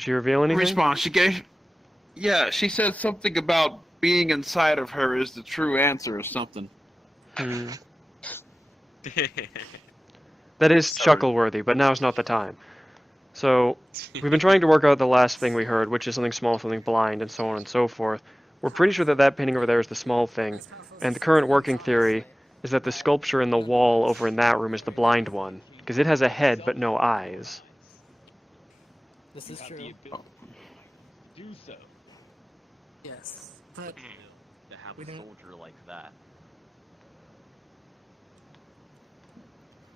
Did she reveal anything? Respawn, she gave... Yeah, she said something about being inside of her is the true answer or something. That is chuckle-worthy, but now's not the time. So, we've been trying to work out the last thing we heard, which is something small, something blind, and so on and so forth. We're pretty sure that that painting over there is the small thing, and the current working theory is that the sculpture in the wall over in that room is the blind one, because it has a head but no eyes. This is true. Do so. Yes, but To have a soldier like that.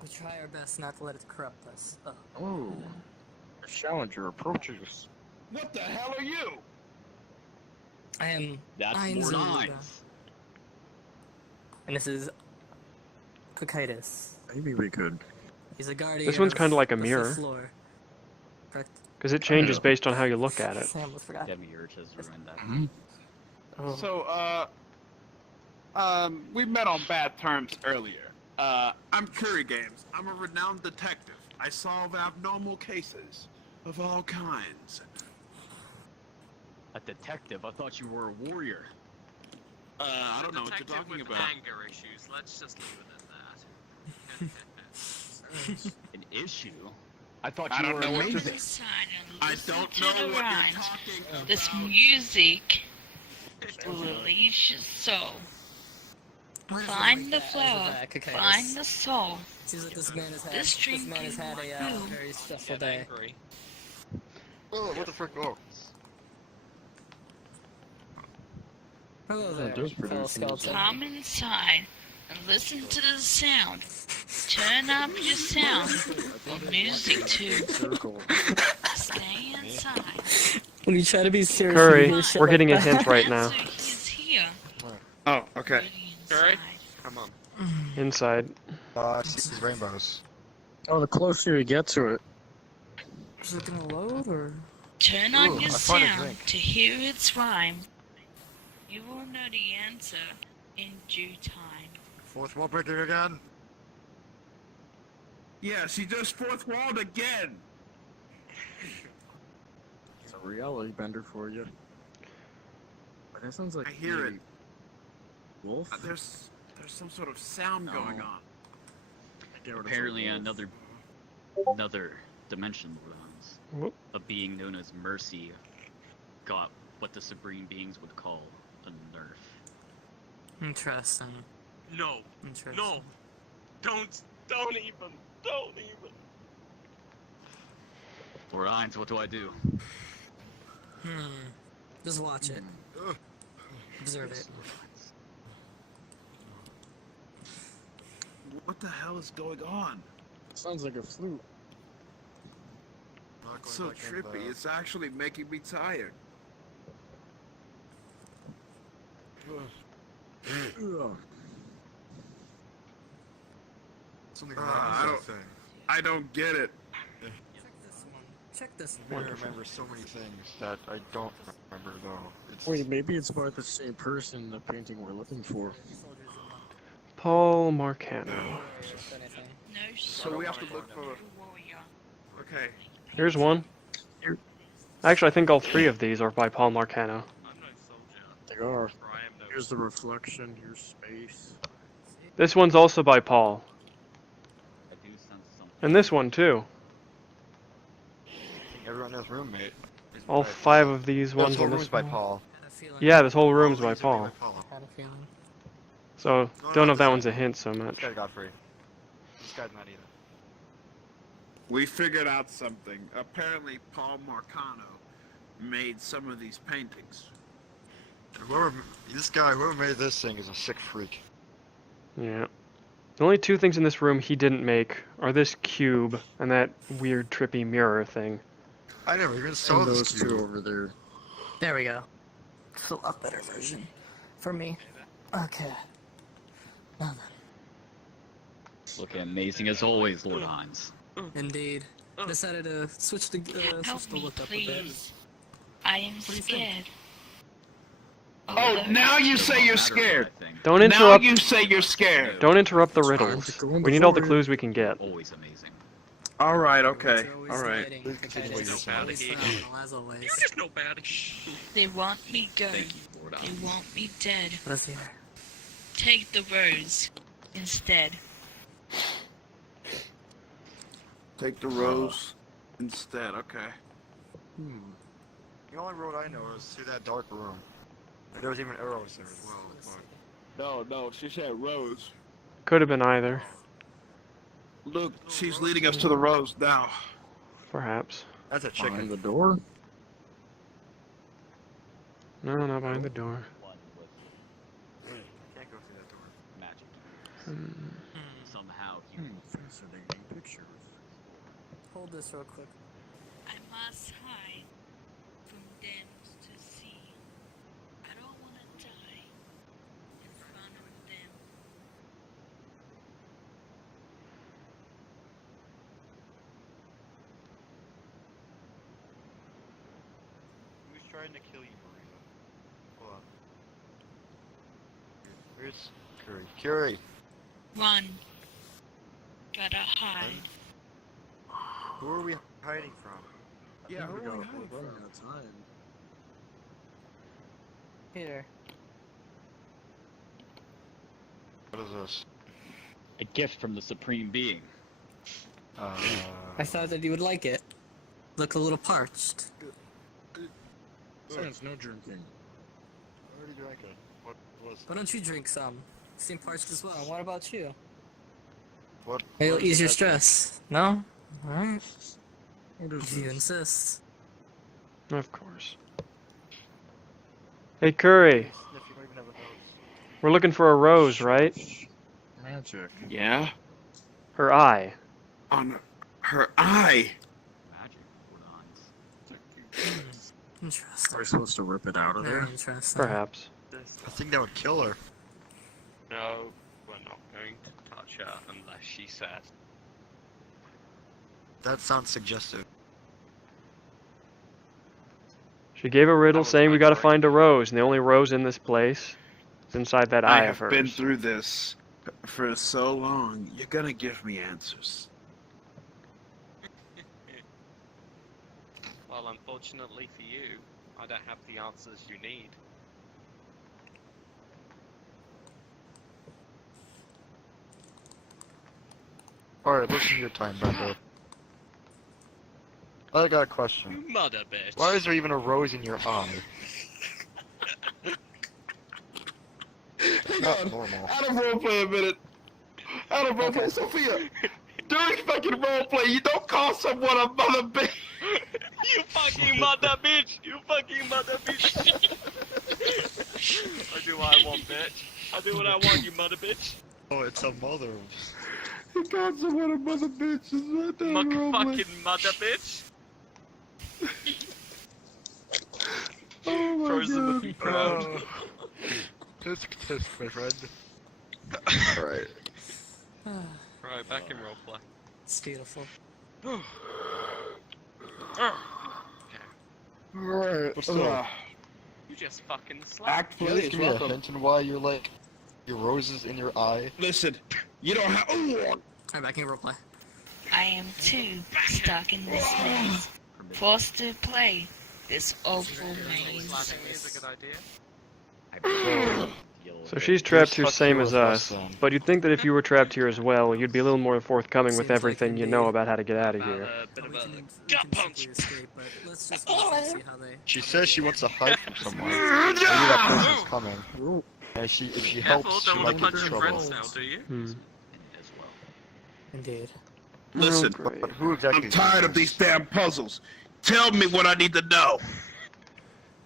we try our best not to let it corrupt us. Oh, a challenger approaches. What the hell are you? I am That's Einzelluder. Einz. And this is Cocytus. Maybe we could. He's a guardian. This one's of kinda like a the mirror. fifth floor. Correct? Because it changes based on how you look at it. Sam almost forgot. Demiurge has ruined that. Oh. So, we met on bad terms earlier. I'm Curry Games. I'm a renowned detective. I solve abnormal cases of all kinds. A detective? I thought you were a warrior. I don't know what you're talking about. Anger issues. Let's just leave it at that. An issue? I thought I you don't were know what amazing. I don't know what you're talking about. This music will release your soul. Find the flower, find the soul. Seems like this man has had, This this drink man has had a you very stressful day. Oh, what the frick? Oh. Hello there, does fellow produce skeleton. Come inside and listen to the sound. Turn up your sound. Music too. Circle. Stay inside. When you try to be serious, Curry, you hear shit we're like getting a that. hint right now. Answer is here. Oh, okay. Ready inside. Come on. Inside. I see these rainbows. Oh, the closer you get to it. Is it gonna load or? Turn on Ooh, your I found a sound drink. to hear its rhyme. You will know the answer in due time. Fourth wall breaking again. Yeah, she just fourth walled again. It's a reality bender for you. But that sounds like I hear it. Wolf? There's some sort of sound going on. Apparently another dimension runs. Whoop. A being known as Mercy got what the Supreme beings would call a nerf. Interesting. No. Interesting. No. Don't even. Or Einz, what do I do? Just watch it. Observe it. What the hell is going on? Sounds like a flute. It's so trippy. It's actually making me tired. Something I don't get it. Check this one. Check this I one. remember so many things that I don't remember though. Wait, maybe it's about the same person, the painting we're looking for. Paul Marcano. No So we have to look for. warrior. Okay. Here's one. Actually, I think all three of these are by Paul Marcano. I'm no soldier. They are. Or I am no. Here's the reflection, here's space. This one's also by Paul. I do sense something. And this one, too. Everyone has roommate. All five of these ones on room's this by one. Paul. Had a feeling. Yeah, this whole room's by Paul. Had a feeling. So, don't know if that one's a hint so much. This guy got free. This guy's not either. We figured out something. Apparently, Paul Marcano made some of these paintings. Whoever made this thing is a sick freak. Yeah. The only two things in this room he didn't make are this cube and that weird trippy mirror thing. I never even saw those two over there. There we go. It's a lot better version. For me. Okay. Now then. Looking amazing as always, Lord Einz. Indeed. Decided to switch the Help switch the me, look up a bit. please. I am do you think? scared. Oh, now you say you're scared. Don't Now interrupt. you say you're scared. Don't interrupt the riddles. We need all the clues we can get. Always amazing. Alright, okay. Alright. Alright. Please continue what you're saying. As always. You're just nobody. They want me gone. Thank you, Lord. They want me dead. Let's hear. Take the rose instead. Take the rose instead, okay. The only road I know is through that dark room. And there was even arrows there as well. No, she said rose. Could have been either, Look, she's leading us to the rose now. perhaps. That's a chicken. Behind the door? No, not behind the door. Can't go through that door. Magic. Somehow he Fascinating pictures. Hold this real quick. I must hide from them to see. I don't want to die in front of them. Who's trying to kill you, Maria? Hold on. Where's Curry? Curry! Run. Gotta hide. Who are we hiding from? Yeah, We're who are we running hiding from? out of time. Peter. What is this? a gift from the Supreme Being. I thought that you would like it. Look a little parched. Sounds no drinking. I already drank it. What was Why don't you drink some? Seem parched as well. What about you? what? It'll what ease your is that? stress. No? Alright. What is If you this? insist. Of course. Hey, Curry. Sniff, you don't even have a nose. We're looking for a rose, right? Magic. Yeah? Her eye. On her eye. Magic cordons. Interesting. Are we supposed to rip it out of Very there? interesting. Perhaps. I think that would kill her. No, we're not going to touch her unless she says. That sounds suggestive. She gave a riddle was saying we my gotta point. find a rose, and the only rose in this place is inside that eye I of have been hers. through this for so long. You're gonna give me answers. Well, unfortunately for you, I don't have the answers you need. Alright, listen to your time, Brenda. I got a question. You mother bitch. Why is there even a rose in your eye? Not normal. Out of roleplay a minute. Out of roleplay, Sophia. During fucking roleplay, you don't call someone a mother bitch. You fucking mother bitch! You fucking mother bitch! I do what I want, bitch. I do what I want, you mother bitch. Oh, it's a mother. You called someone a mother bitch. Is right there in Muck roleplay. fucking mother bitch. Oh my Frozen god. would be proud. Tisk tisk, my friend. Alright. Right, back in roleplay. It's beautiful. Alright. What's up? You just fucking slapped. Act Can you just please, give me a welcome. hint on why you're like, your roses in your eye? Listen, you don't have. Alright, back in roleplay. I am too stuck in this maze. Forced to play this awful maze. Slapping is a good idea. So she's trapped here stuck same here as with us, us, then. but you'd think that if you were trapped here as well, you'd be a little more forthcoming with Seems like everything you indeed. know about how to get out of About here. a bit of We a can gut simply punch. escape, but let's just watch and see how they. She says she wants to hide from someone. Maybe that person's coming. And if she Careful, helps, she don't might want get to in punch your trouble. friends now, do you? Hmm. As well. Indeed. Listen, Oh, great. But who exactly? I'm tired of these damn puzzles. Tell me what I need to know.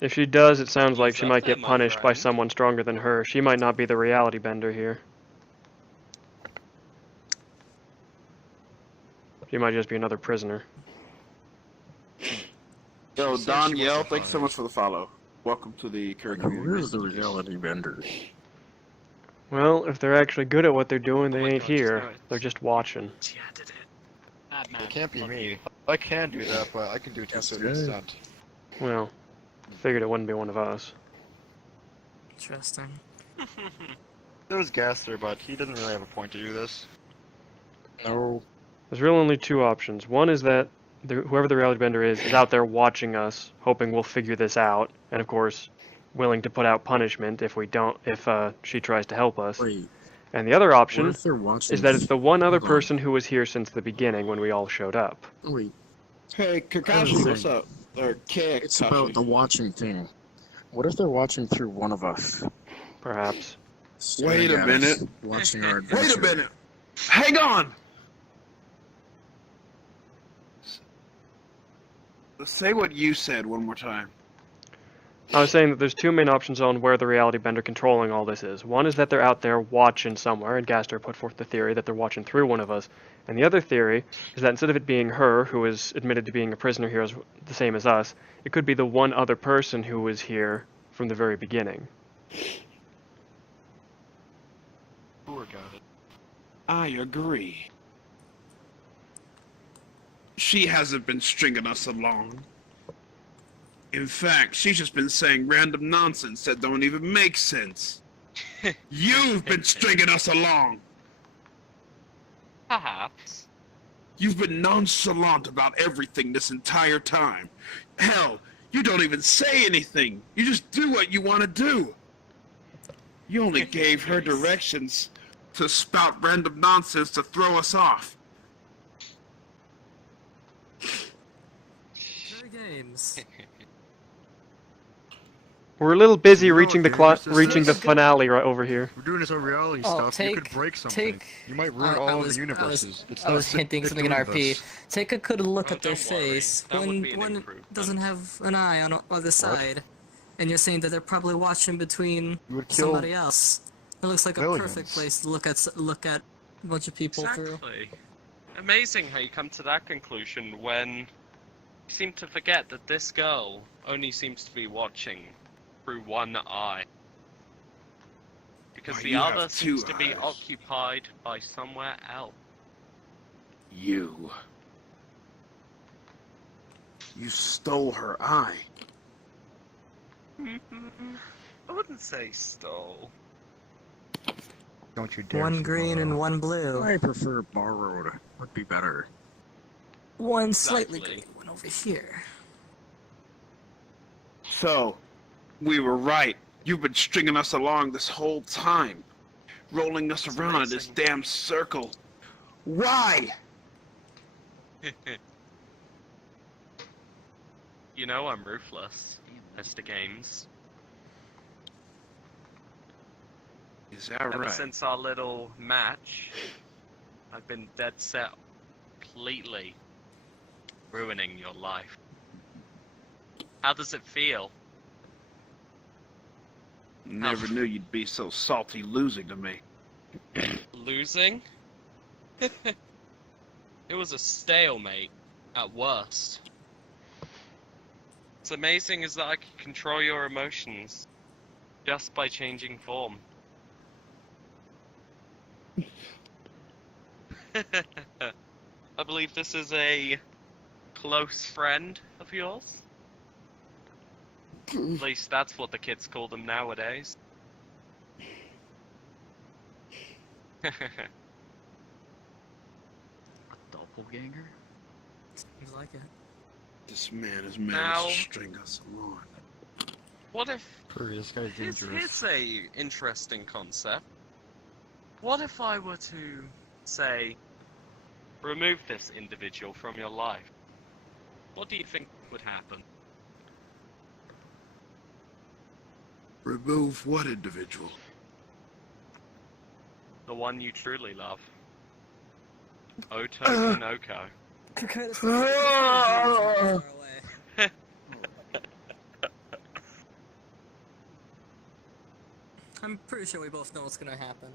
If she does, it sounds like she What's might up there, get my punished by friend? someone stronger than her. She might not be the reality bender here. She might just be another prisoner. Yo, She said Don she Yell, wants to thanks so hide. much for the follow. Welcome to the Curry Who community. is the reality bender? Well, if they're actually good at what they're doing, they Oh my ain't God, just here. do it. They're just watching. Yeah, I did it. It can't be me. I can do that, but I can do it to a Yes, certain it is. extent. Well, figured it wouldn't be one of us. Interesting. There's Gas there, but he doesn't really have a point to do this. No. There's really only two options. One is that whoever the reality bender is out there watching us, hoping we'll figure this out, and of course, willing to put out punishment if we don't, if she tries to help us. Wait, And the other what option if they're watching? is that it's the one other Hold on. person who was here since the beginning when we all showed up. Wait, Hey, Kakashi, Listen. what's up? Or Kakashi. it's about the watching thing. What if they're watching through one of us? Perhaps. Wait a Staring at us, minute. Watching our Wait a adventure. minute. Hang on. Say what you said one more time. I was saying that there's two main options on where the reality bender controlling all this is. One is that they're out there watching somewhere, and Gaster put forth the theory that they're watching through one of us. And the other theory is that instead of it being her, who is admitted to being a prisoner here, the same as us, it could be the one other person who was here from the very beginning. Poor guy. I agree. She hasn't been stringing us along. In fact, she's just been saying random nonsense that don't even make sense. You've been stringing us along. Perhaps. You've been nonchalant about everything this entire time. Hell, you don't even say anything. You just do what you want to do. You only gave her directions to spout random nonsense to throw us off. Games. We're a little busy No, reaching the dude, this is reaching the just- finale right over here. We're doing this on reality Oh, stuff. You could break something. You might ruin all of the universes. I was hinting something in RP. Take a good look Oh, at their don't worry. face. That would be an One improvement. doesn't have an eye on the side, and you're saying that they're probably watching between You would kill somebody else. It looks like a millions. perfect place to look at a bunch of people through. Exactly. Amazing how you come to that conclusion when you seem to forget that this girl only seems to be watching through one eye. Because Why, the you have other two seems to be eyes. occupied by somewhere else. You stole her eye. I wouldn't say stole. Don't you dare. One green and one blue. I prefer borrowed. Would be better. One slightly Exactly. green one over here. So, we were right. You've been stringing us along this whole time, rolling us It's around in this amazing. damn circle. Why? You know I'm ruthless, Mr. Games. Is that Ever right? since our little match, I've been dead set completely ruining your life. How does it feel? Never knew you'd be so salty losing to me. Losing? It was a stalemate, at worst. What's amazing is that I can control your emotions just by changing form. I believe this is a close friend of yours. At least that's what the kids call them nowadays. A doppelganger? Seems like it. This man has Now- managed to string us along. What if... This guy's dangerous. Here's a interesting concept. What if I were to, say, remove this individual from your life? What do you think would happen? Remove what individual? The one you truly love. Otokonoko. I'm pretty sure we both know what's gonna happen.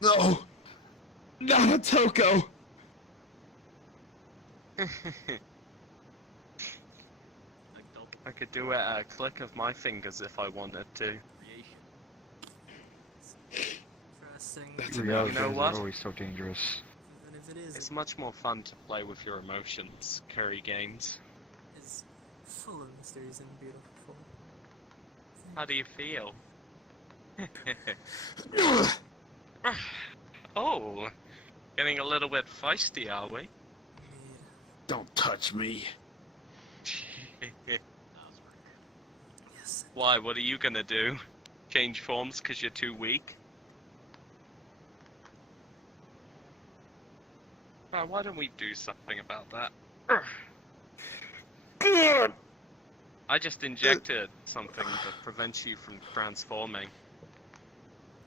No! Not a Toko! I could do it at a click of my fingers if I wanted to. Interesting. That's You Reality know benders what? are always so dangerous. Even if it is, It's much more fun to play with your emotions, Curry Games. it's full of mysteries and beautiful. How do you feel? Oh, Getting a little bit feisty, are we? Don't touch me. Yes. Why, what are you gonna do? Change forms because you're too weak? Why don't we do something about that? I just injected something that prevents you from transforming.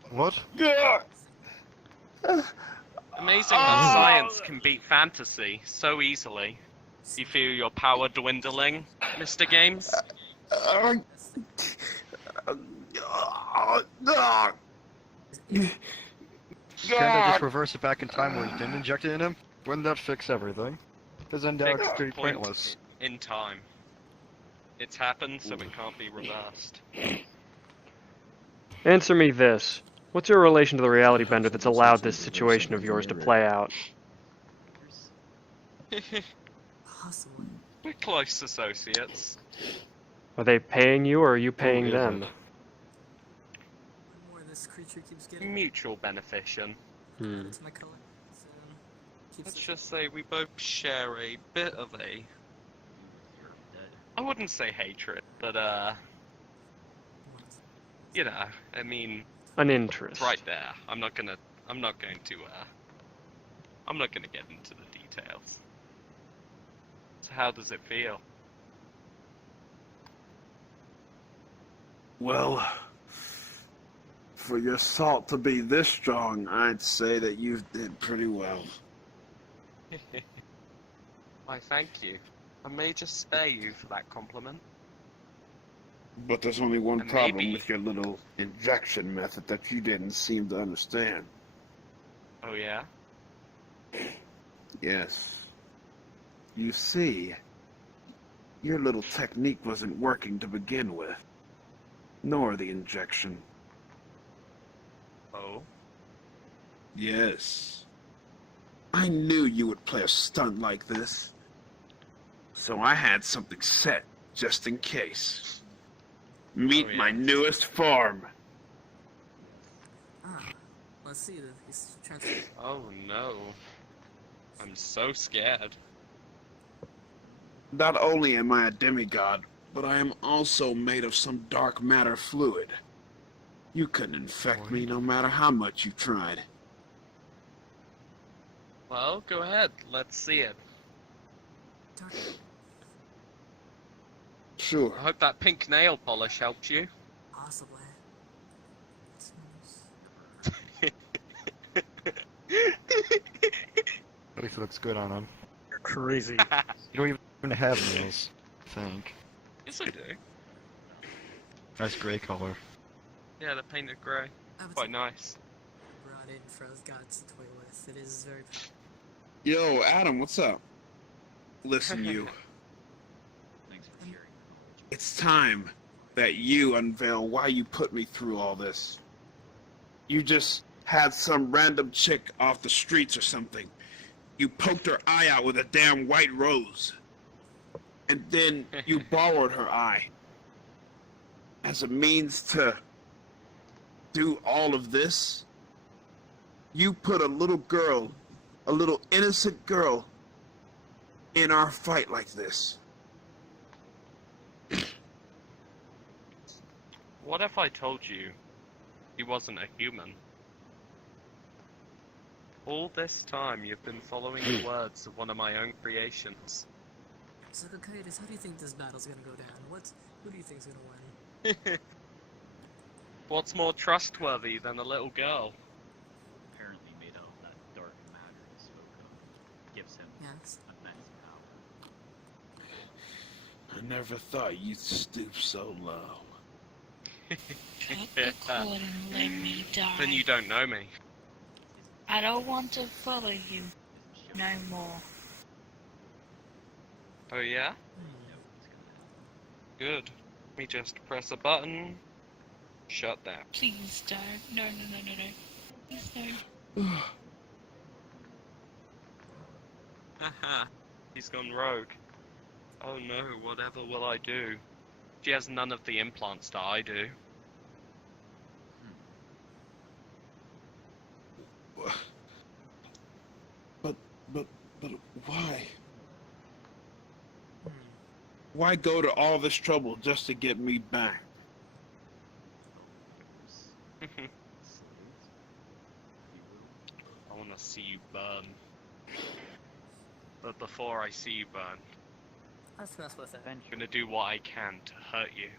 What? Amazing how science can beat fantasy so easily. You feel your power dwindling, Mr. Games? Can't I just reverse it back in time where you didn't inject it in him? Wouldn't that fix everything? Because then now it's Fixed pretty point pointless. in time. It's happened, so it can't be reversed. Answer me this. What's your relation to the reality bender that's allowed this situation of yours to play out? Possibly. We're close associates. Are they paying you, or are you paying is them? it? The more this creature keeps getting Mutual beneficiation. into my color, so keeps Let's it- just say we both share a bit of a... I wouldn't say hatred, but you know, I mean, An interest. it's right there. I'm not going to get into the details. So how does it feel? Well, for your salt to be this strong, I'd say that you did pretty well. Why, thank you. I may just spare you for that compliment. But there's only one And problem maybe- with your little injection method that you didn't seem to understand. Oh yeah? Yes. You see, your little technique wasn't working to begin with. Nor the injection. Oh? Yes. I knew you would play a stunt like this. So I had something set, just in case. Meet Oh, yeah. my newest farm. Ah, let's see. He's transferred. Oh no. I'm so scared. Not only am I a demigod, but I am also made of some dark matter fluid. You couldn't infect me no matter how much you tried. Well, go ahead. Let's see it. Dark. Sure. I hope that pink nail polish helped you. Possibly. It smells- At least it looks good on him. You're crazy. You don't even have nails, I think. Yes, I do. Nice gray color. Yeah, they're painted grey. I would Quite say nice. brought in for those gods to toy with. It is very. Yo, Adam, what's up? Listen, you. Thanks for sharing your knowledge. It's time that you unveil why you put me through all this. You just had some random chick off the streets or something. You poked her eye out with a damn white rose. And then you borrowed her eye. As a means to do all of this, you put a little girl, a little innocent girl, in our fight like this. What if I told you he wasn't a human? All this time you've been following the words of one of my own creations. So, Kaitis, how do you think this battle's gonna go down? Who do you think's gonna win? What's more trustworthy than a little girl? Apparently made of that dark matter he spoke of. Gives him Yes. immense power. I never thought you'd stoop so low. Cut the cord and let me die. Then you don't know me. I don't want to follow you no more. Oh yeah? Good. Let me just press a button. Shut down. Please don't. No, no, no, no, no. Please no. Haha. He's gone rogue. Oh no, whatever will I do? She has none of the implants that I do. Why? Why go to all this trouble just to get me back? I want to see you burn. But before I see you burn, Let's mess with it. I'm gonna do what I can to hurt you.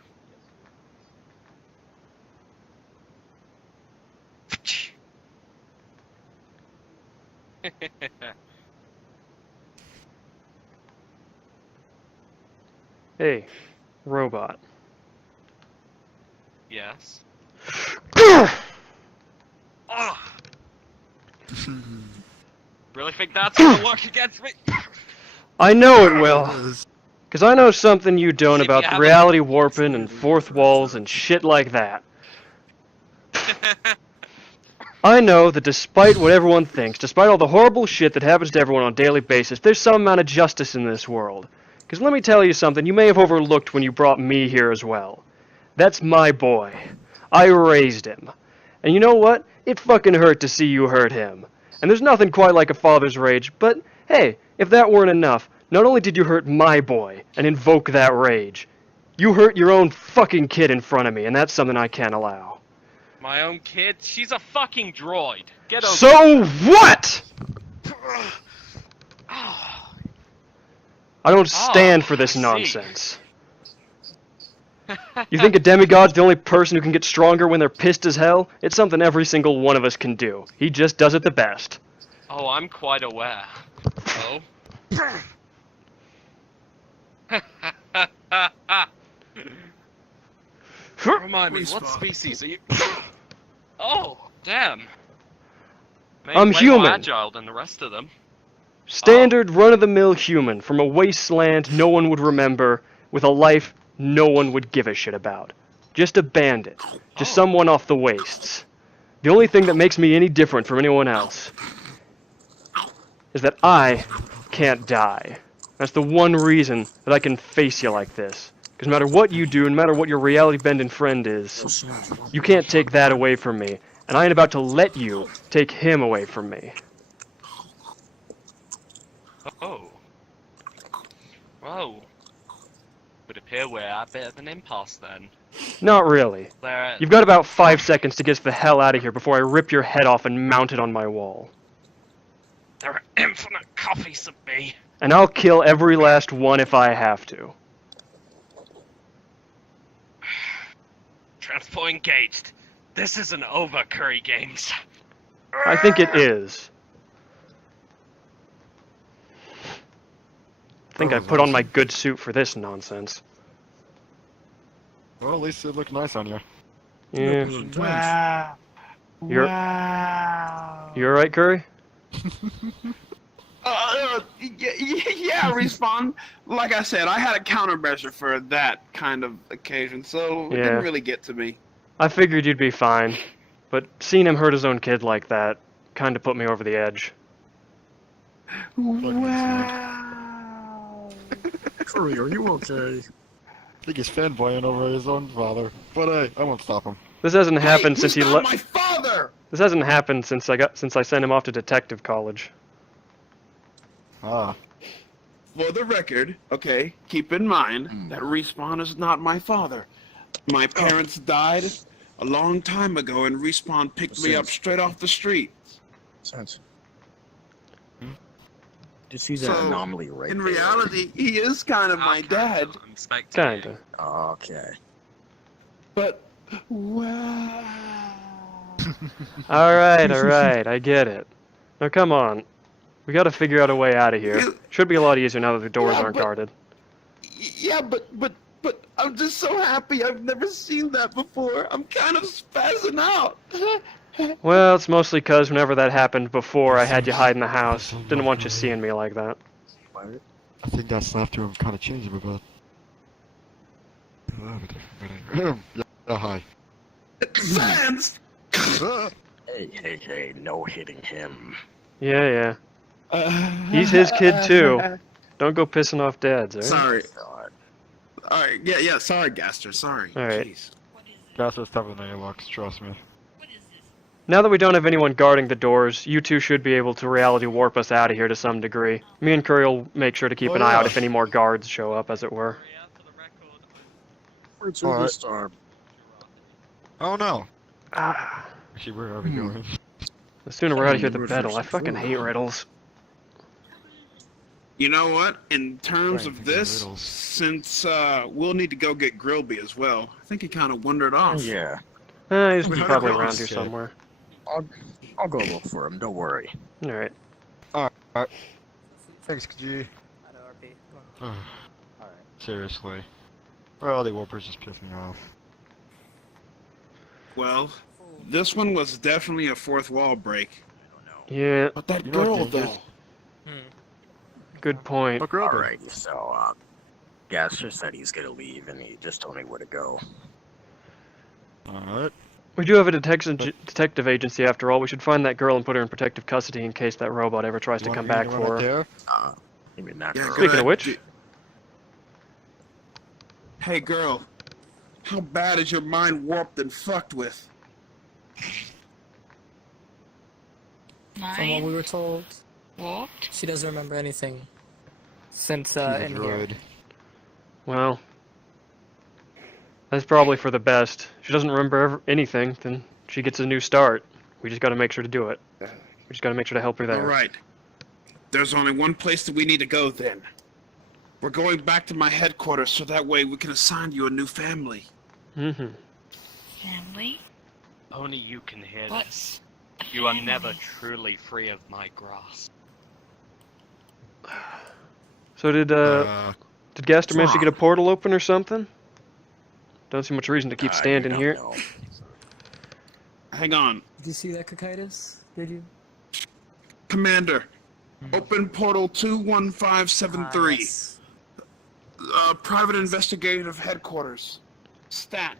Hey, robot. Yes. Oh! Really think that's gonna work against me? I know it will. Because I know something you don't See if you about have reality warping and fourth walls and shit like that. I know that despite what everyone thinks, despite all the horrible shit that happens to everyone on a daily basis, there's some amount of justice in this world. Because let me tell you something you may have overlooked when you brought me here as well. That's my boy. I raised him. And you know what? It fucking hurt to see you hurt him. And there's nothing quite like a father's rage, but hey, if that weren't enough, not only did you hurt my boy and invoke that rage, you hurt your own fucking kid in front of me, and that's something I can't allow. My own kid? She's a fucking droid. Get over So what?! I don't stand for this I see. nonsense. You think a demigod's the only person who can get stronger when they're pissed as hell? It's something every single one of us can do. He just does it the best. Oh, I'm quite aware. Oh? Remind me, what species are you? Oh, damn. Maybe I'm way human. More agile than the rest of them. Standard run-of-the-mill human from a wasteland no one would remember, with a life no one would give a shit about. Just a bandit. Just someone off the wastes. The only thing that makes me any different from anyone else is that I can't die. That's the one reason that I can face you like this. Because no matter what you do, no matter what your reality-bending friend is, you can't take that away from me. And I ain't about to let you take him away from me. Oh. Whoa. Would appear we're at a bit of an impasse then. Not really. There, You've got about 5 seconds to get the hell out of here before I rip your head off and mount it on my wall. there are infinite copies of me. And I'll kill every last one if I have to. Transport engaged. This isn't over, Curry Games. I think it is. I think I put on my good suit for this nonsense. Well, at least it looked nice on you. Yeah. Wow. You're- Wow. You alright, Curry? Yeah, Respawn. Like I said, I had a countermeasure for that kind of occasion, so it Yeah. didn't really get to me. I figured you'd be fine. But seeing him hurt his own kid like that kinda put me over the edge. Wow. Curry, are you okay? I think he's fanboying over his own father. But hey, I won't stop him. This hasn't happened since He's he not left. my father. This hasn't happened since I sent him off to detective college. Ah. For the record, okay, keep in mind that Respawn is not my father. My parents died a long time ago, and Respawn picked me up straight off the street. Sense. Just see that So, anomaly right in there. reality, he is kind of my dad, Kinda. Okay. but wow. Alright, I get it. Now come on. We gotta figure out a way out of here. Should be a lot easier now that the doors Yeah, aren't but- guarded. Yeah, but I'm just so happy. I've never seen that before. I'm kind of spazzing out. Well, it's mostly 'cause whenever that happened before, I had you hide in the house. Didn't want you seeing me like that. I think that slap to him kind of changed him a bit. Yeah, hi. Sans. Hey, no hitting him. Yeah. He's his kid too. Don't go pissing off dads, alright? Sorry. God. Alright, yeah, sorry, Gaster, sorry. Alright. Jeez. What is this? That's what's tougher than he looks, trust me. What is this? Now that we don't have anyone guarding the doors, you two should be able to reality warp us out of here to some degree. Me and Curry will make sure to keep an eye out if any more guards show up, as it were. Where's the star? Oh no. Ah, Actually, where are we going? the sooner we're out of here, the We're better. I fixing fucking food. hate riddles. You know what? In terms Right, of we got this, riddles. since we'll need to go get Grilby as well, I think he kind of wandered off. Yeah, He's We heard probably it around once. here somewhere. I'll go look for him. Don't worry. Alright. Thanks, G. Alright. Seriously. Well, the warpers just pissed me off. Well, this one was definitely a fourth wall break. Yeah, But that You know girl, what they did? though. good point. What girl did? Alrighty, so, Gasser said he's gonna leave and he just told me where to go. Alright. We do have a detective agency after all. We should find that girl and put her in protective custody in case that robot ever tries to come back for her. There? You mean that Yeah, girl? Speaking of which, Hey, girl. How bad is your mind warped and fucked with? From what Mine we were told, walked. she doesn't remember anything since She's a in here. droid. well, that's probably for the best. She doesn't remember anything, then she gets a new start. We just gotta make sure to do it. We just gotta make sure to help her there. Alright. There's only one place that we need to go then. We're going back to my headquarters so that way we can assign you a new family. Mm-hmm. Family? Only you can hear this. What's a You are family? never truly free of my grasp. So did Gaster manage to get a portal open or something? Don't see much reason to keep standing here. No. Hang on. Did you see that, Cocytus? Did you? Commander, open portal 21573. Yes. Private investigative headquarters. Stat.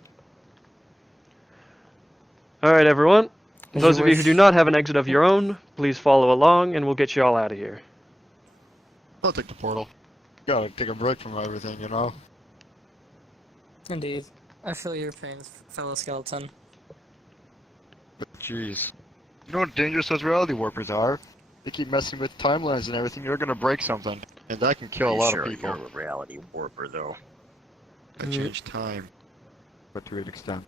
Alright, everyone. As Those you of you who wish. do not have an exit of your own, please follow along and we'll get you all out of here. I'll take the portal. Gotta take a break from everything, you know? Indeed. I feel your pains, fellow skeleton. But jeez. You know what dangerous those reality warpers are? They keep messing with timelines and everything, you're gonna break something. And that can kill a lot of people. You're a reality warper, though. I change time. But to an extent.